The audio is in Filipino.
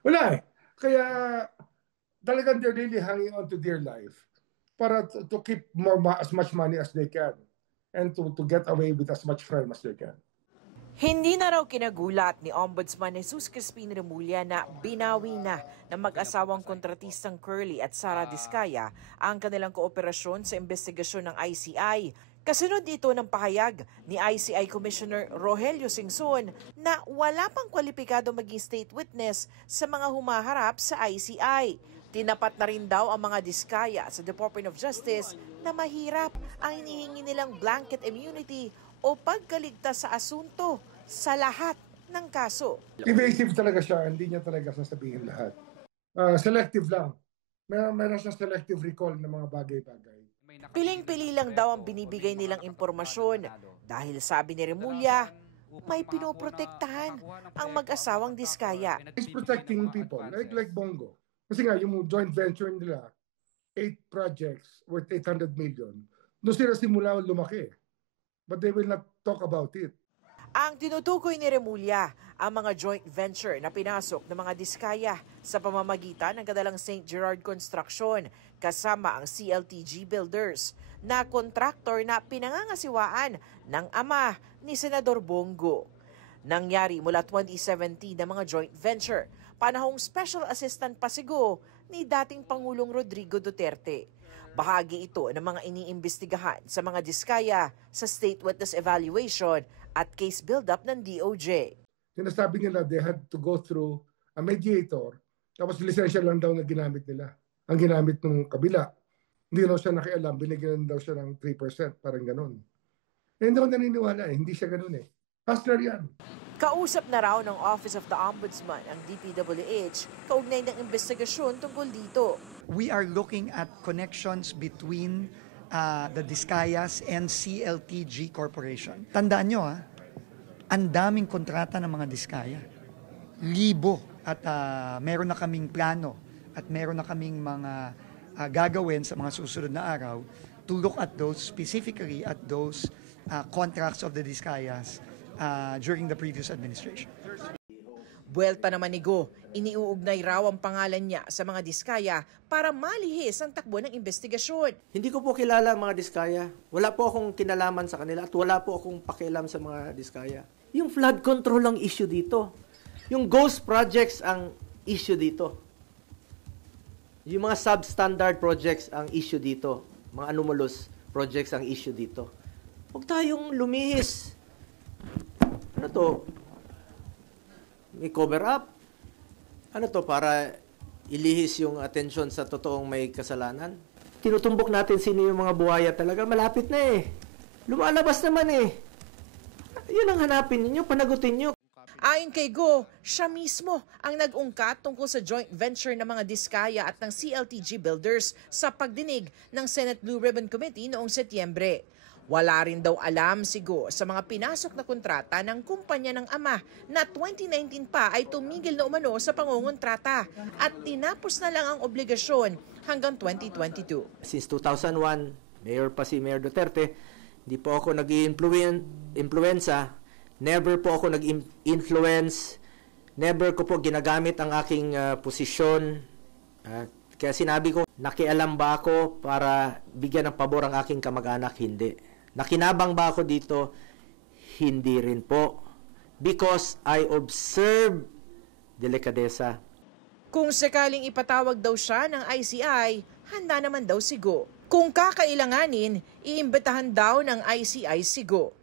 Wala eh. Kaya talagang they're really hanging on to their life para to keep as much money as they can and to get away with as much crime as they can. Hindi na raw kinagulat ni Ombudsman Jesus Crispin Remulla na binawi na ng mag-asawang kontratistang Curly at Sara Diskaya ang kanilang kooperasyon sa investigasyon ng ICI. Kasunod dito ng pahayag ni ICI Commissioner Rogelio Singson na wala pang kwalipikado maging state witness sa mga humaharap sa ICI. Tinapat na rin daw ang mga Diskaya sa Department of Justice na mahirap ang inihingi nilang blanket immunity o pagkaligtas sa asunto sa lahat ng kaso. Evasive talaga siya, hindi niya talaga sasabihin lahat. Selective lang. Meron siyang selective recall ng mga bagay-bagay. Piling-pili lang daw ang binibigay nilang impormasyon dahil sabi ni Remulla, may pinoprotektahan ang mag-asawang Diskaya. He's protecting people, like Bongo. Kasi nga, yung joint venture nila, 8 projects worth 800 million. Doon sila simula lumaki. But they will not talk about it. Ang tinutukoy ni Remulla ang mga joint venture na pinasok ng mga Diskaya sa pamamagitan ng kadalang St. Gerard Construction kasama ang CLTG Builders na kontraktor na pinangangasiwaan ng ama ni Senador Bongo. Nangyari mula 2017 na mga joint venture, panahong Special Assistant Pasigo ni dating Pangulong Rodrigo Duterte. Bahagi ito ng mga iniimbestigahan sa mga Diskaya sa State Witness Evaluation at case build-up ng DOJ. Sinasabi nila they had to go through a mediator, tapos lisensya lang daw na ginamit nila. Ang ginamit ng kabila. Hindi raw siya nakialam, binigyan daw siya ng 3%, parang ganun. Hindi ako naniniwala eh, hindi siya ganun eh. Hustler yan. Kausap na raw ng Office of the Ombudsman ang DPWH kaugnay ng investigasyon tungkol dito. We are looking at connections between the Diskayas and CLTG Corporation. Tandaan nyo ang daming kontrata ng mga Diskaya. Libo. At meron na kaming plano at meron na kaming mga gagawin sa mga susunod na araw to look at those, specifically at those contracts of the Diskayas during the previous administration. Buwelta naman ni Go, iniuugnay raw ang pangalan niya sa mga Diskaya para malihis ang takbo ng investigasyon. Hindi ko po kilala ang mga Diskaya. Wala po akong kinalaman sa kanila at wala po akong pakialam sa mga Diskaya. Yung flood control ang issue dito. Yung ghost projects ang issue dito. Yung mga substandard projects ang issue dito. Mga anomalous projects ang issue dito. Huwag tayong lumihis. Ano to? May cover up? Ano to, para ilihis yung atensyon sa totoong may kasalanan? Tinutumbok natin sino yung mga buhaya talaga. Malapit na eh. Lumalabas naman eh. Yun ang hanapin ninyo, panagutin nyo. Ayon kay Go, siya mismo ang nag-ungkat tungkol sa joint venture ng mga Diskaya at ng CLTG Builders sa pagdinig ng Senate Blue Ribbon Committee noong Setyembre. Wala rin daw alam si Go sa mga pinasok na kontrata ng kumpanya ng ama na 2019 pa ay tumigil na umano sa pangungontrata at tinapos na lang ang obligasyon hanggang 2022. Since 2001, Mayor pa si Mayor Duterte, hindi po ako nag-influenza, never po ako nag-influence, never ko po ginagamit ang aking posisyon. Kaya sinabi ko, nakialam ba ako para bigyan ng pabor ang aking kamag-anak? Hindi. Nakinabang ba ako dito? Hindi rin po. Because I observe delikadesa. Kung sakaling ipatawag daw siya ng ICI, handa naman daw si Go. Kung kakailanganin, iimbitahan daw ng ICI si Go.